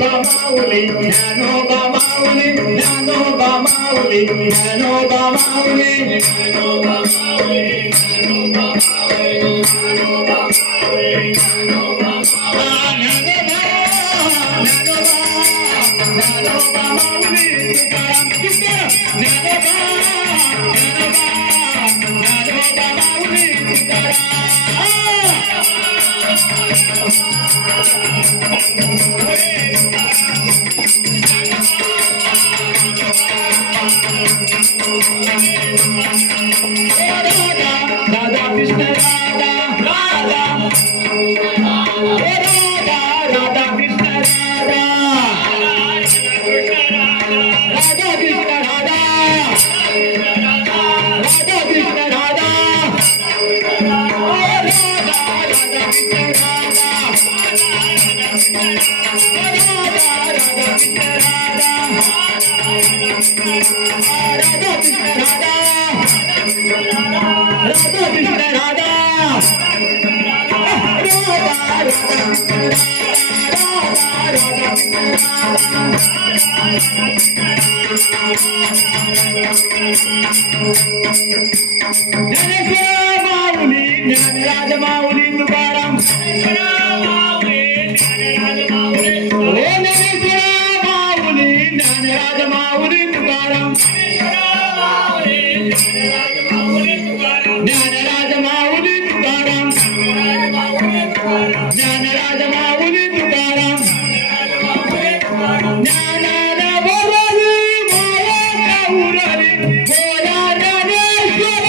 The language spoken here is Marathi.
माऊली ज्ञानोबा माऊली ज्ञानोबा माऊली ज्ञानोबा माऊली ज्ञानोबा माऊली ज्ञानोबा माऊली ज्ञानोबा माऊली ज्ञानोबा माऊली तुकाराम कृष्ण ज्ञानोबा ज्ञानोबा माऊली तुकाराम राधा कृष्ण राधा राधा राधा कृष्ण राधा राधा कृष्ण राधा राधा कृष्ण राधा माऊली ज्ञानराज माऊली तुकाराम माऊली ज्ञानराज माऊली ज्ञानराज माऊली तुकाराम ज्ञानराज माऊली तुकाराम ज्ञानराज माऊली तुकाराम ज्ञानान बोलली माया उरली बोला ज्ञानेश्वर